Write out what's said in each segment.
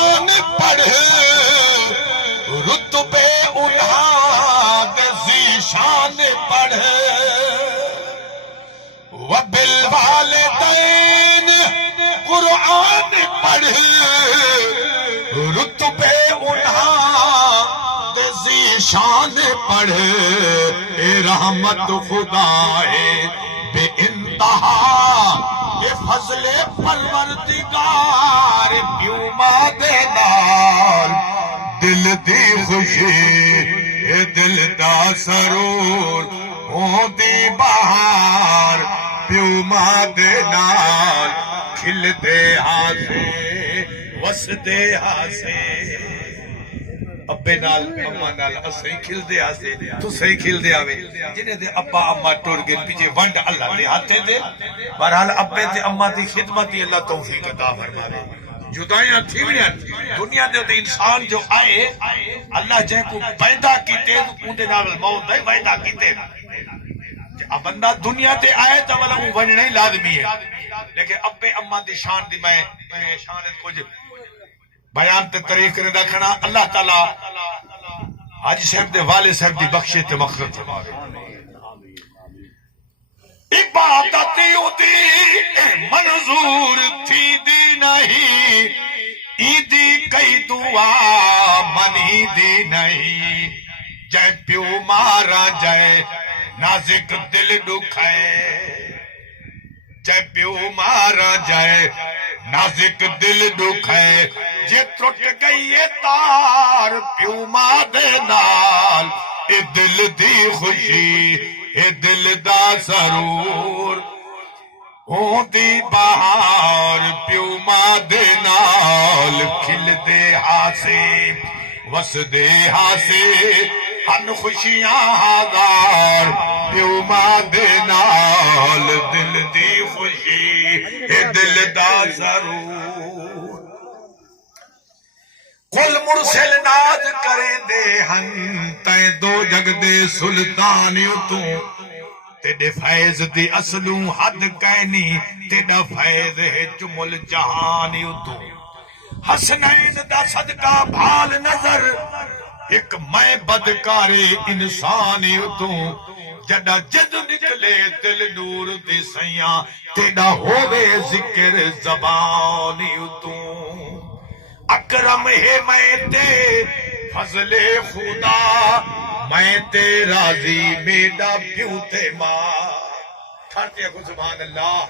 قرآن پڑھ رتبے انہاں دے ذیشان پڑھ وبالوالدین قرآن پڑھ رتبے انہاں دے ذیشان پڑھ اے رحمت خدا ہے بے انتہا اے فضل پروردگار پیوما دے نال دل دی خوشی اے دل دا سرور ہوں دی بہار پیوما دے نال کھل دے ہاسے وس دے ہاسے ابے نال اما نال اسیں کھل دے آسے تو صحیح کھل دے آوے جنہیں دے ابا اما ٹور گئے پیچھے ونڈ اللہ دے ہاتھے دے بہرحال ابے تے اما دی خدمت ہی اللہ توفیق عطا فرماوے جدائیاں تھی بھی دنیا دے تے انسان جو آئے اللہ جن کو پیدا کیتے اندے نال موت دے پیدا کیتے اب بندہ دنیا تے آئے تو والا وہ ونجنے ہی لازمی ہے لیکن ابے اما دی شان دی میں شان کچھ بیان تے طریق کرنے رکھنا اللہ تعالیٰ حاجی صاحب دے والد صاحب دی بخشے تے مغفرت فرماوے عبادتی دی منظور تھی دی نہیں ایدی کئی دعا منی دی نہیں جائے پیو مارا جائے نازک دل دکھائے جائے پیو مارا جائے نازک دل دکھائے جے ٹوٹ گئی ہے تار پیو ماں دے نال اے دل دی خوشی اے دل دا سرور ہوں دی بہار پیو ماں دے نال کھل دے ہاسے وس دے ہاسے ہن خوشیاں ہزار پیو ماں دے نال دل دی خوشی اے دل دا سرور کل مرسل ناز کرے دے ہن تائیں دو جگ دے سلطانیوں تو تیڈے فیض دی اصلوں حد کہنی تیڈا فیض ہے جمل جہانیوں تو حسنین دا صدقہ بھال نظر ایک میں بدکاری انسانیوں تو جڑا جد نکلے دل نور دی سیاں تیڈا ہووے ذکر زبانیوں تو اکرم ہے میں تے فضل خدا میں تے راضی میڈا پیو تے ماں کھڑتے ہیں سبحان اللہ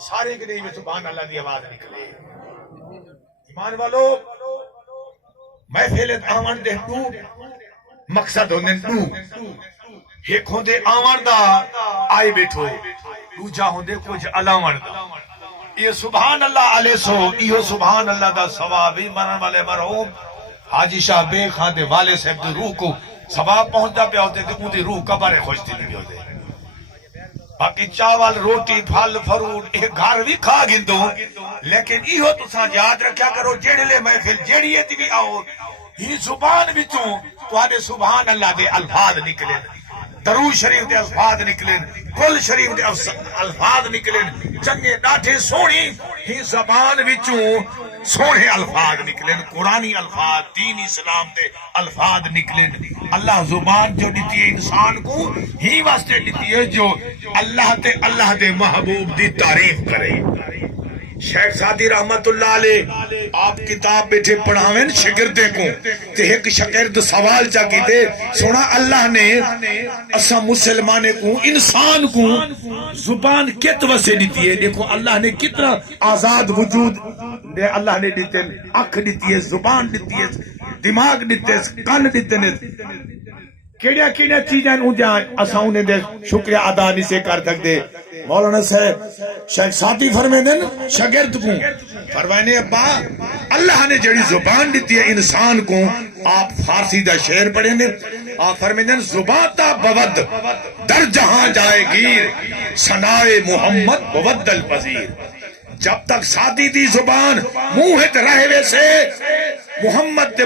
سارے کے نہیں میں سبحان اللہ دی آواز نکلے ایمان والو میں پھیلت آمان دے تو مقصد ہونے تو ایک ہوں دے آمان دا آئے بیٹھو دوجہ ہوں دے کچھ علاوان دا یہ سبحان اللہ علیہ سو یہ سبحان اللہ دا ثوابی مرن والے مرحوم حاجی شاہ بے خان دے والے صاحب دے روح کو ثواب پہنچا پہ ہوتے تھے ان دی روح کبارے خوش تھی نہیں ہوتے باقی چاول روٹی پھل فروٹ ایک گھر بھی کھا گندو لیکن یہ تو ساں یاد رکھیا کرو جیڑے لے محفل جیڑیے تھی بھی آؤ ہی زبان بچوں تو آدھے سبحان اللہ دے الفاظ نکلے درود شریف دے الفاظ نکلن کل شریف دے الفاظ نکلن چنگے ڈاٹھے سونی ہی زبان وچوں سونے الفاظ نکلن قرآنی الفاظ دین اسلام دے الفاظ نکلن اللہ زبان جو دیتی ہے انسان کو ہی واسطے دیتی ہے جو اللہ دے محبوب دی تعریف کرے شیخ سعدی رحمت اللہ علیہ آپ کتاب بیٹھے پڑھاویں شگردے کو تے ایک شگرد سوال چاکی دے سونا اللہ نے اسا مسلمانے کو انسان کو زبان کت وسے دیتی ہے دیکھو اللہ نے کتنا آزاد وجود دے اللہ نے دیتے اکھ دیتی ہے زبان دیتی ہے دماغ دیتے ہے کان دیتے ہیں کیڑیا چیزیں اسا انہیں دے شکریہ ادا نہیں سے کر سک دے مولانا صاحب شیخ ساتھی فرمائے دن شاگرد کو فرمائے ابا اللہ نے جڑی زبان دیتی ہے انسان کو آپ فارسی دا شعر پڑھیں دے آپ فرمائے دن زبان تا بود در جہاں جائے گیر ثنائے محمد بود الپذیر جب تک ساتھی دی زبان منہ رہے ویسے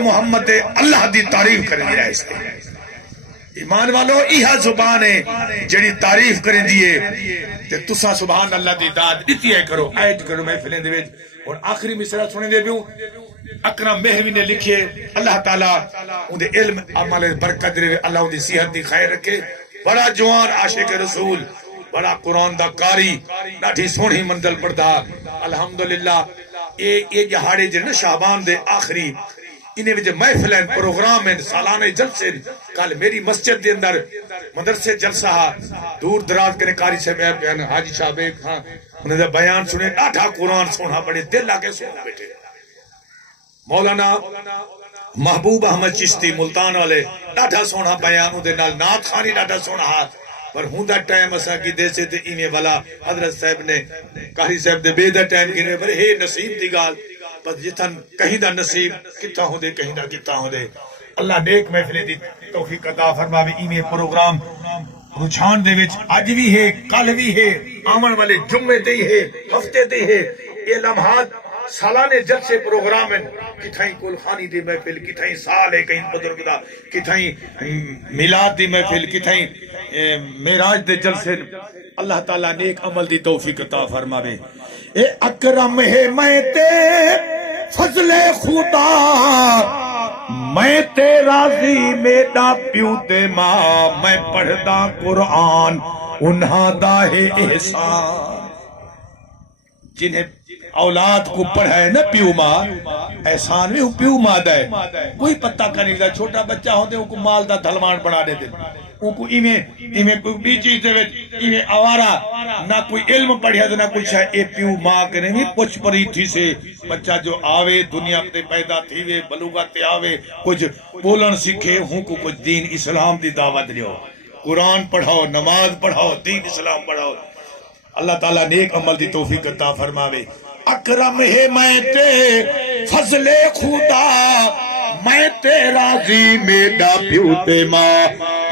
محمد اللہ دی تعریف کریں دی رہے سے ایمان والو ایہا زبان ہے جڑی تعریف کریں دیئے تے تسا سبحان اللہ دی داد دیتی ہے کرو آیت کرو میں فلیں دے اور آخری مصرع سنے دے بیوں اکرم مہوی نے لکھے اللہ تعالیٰ ان دے علم عمل برکت دے اللہ ان دی صحت دی خیر رکھے بڑا جوان عاشق رسول بڑا قرآن دا قاری ڈاٹھی سونی منزل پڑھتا الحمدللہ یہ جہاڑے جن شعبان دے آخری انہیں وجہ محفل ہیں پروگرام ہیں سالانے جلسے کل میری مسجد دے اندر مدرسے جلسہ دور دراز کرنے قاری سے میں بیان حاجی صاحب انہیں دا بیان سنے ڈاٹھا قرآن سونا بڑے دل آگے سونا بیٹھے مولانا محبوب احمد چشتی ملتان والے ڈاٹھا سونا بیان دے نال نات خانی ڈاٹھا سونا ہاتھ پر ہوں دا ٹائم اسا کی دے سے تے ایمیں والا حضرت صاحب نے قاری صاحب دے بے دا ٹائم کی نے پر ہے نصیب دی گال پر جتن کہیں دا نصیب کتا ہوں دے کہیں دا کتا ہوں دے اللہ نیک محفلے دی توفیق عطا فرما بھی ایمیں پروگرام رجحان دے وچ اج بھی ہے کل بھی ہے آمن والے جمعے تے ہے ہفتے تے ہے یہ لمحات سالانے جلسے پروگرام ہیں کتھائیں کل خانی دی محفل کتھائیں سال ہے کہیں بزرگ دا کتھائیں میلاد دی محفل کتھائیں معراج دے جلسے اللہ تعالیٰ نیک عمل دی توفیق عطا فرماوے اے اکرم ہے میں تے فضل خدا میں تے راضی میرا پیو تے ماں میں پڑھدا قرآن انہاں دا ہے احسان جنہیں اولاد کو پڑھائے نا پیو ماں احسان میں پیو ماں دا ہے کوئی پتہ کرنے دا چھوٹا بچہ ہوتے ان کو مال دا دھلوان بنا دیتے ان کو ایمیں کوئی بھی چیز دے ایمیں آوارا نہ کوئی علم پڑھیا دے نہ کوئی شاید اے پیو ماں کرنے بھی پچھ پری تھی سے بچہ جو آوے دنیا تے پیدا تھی وے بلوغت تے آوے کچھ بولن سکھے ہوں کو کچھ دین اسلام دی دعوت لیو قرآن پڑھاؤ نماز پڑھاؤ دین اسلام پڑھاؤ اللہ تعالیٰ نیک عمل دی توفیق عطا فرماوے اکرم ہے میں تے فضل خدا میں تے راضی میرا پیو تے ماں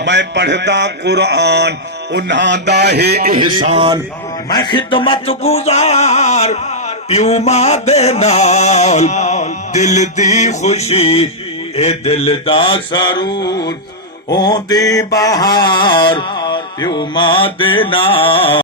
میں پڑھدا قرآن انہاں دا ہے احسان میں خدمت گزار پیو ماں دے نال دل دی خوشی اے دل دا سرور ہوں دی بہار پیو ماں دے نال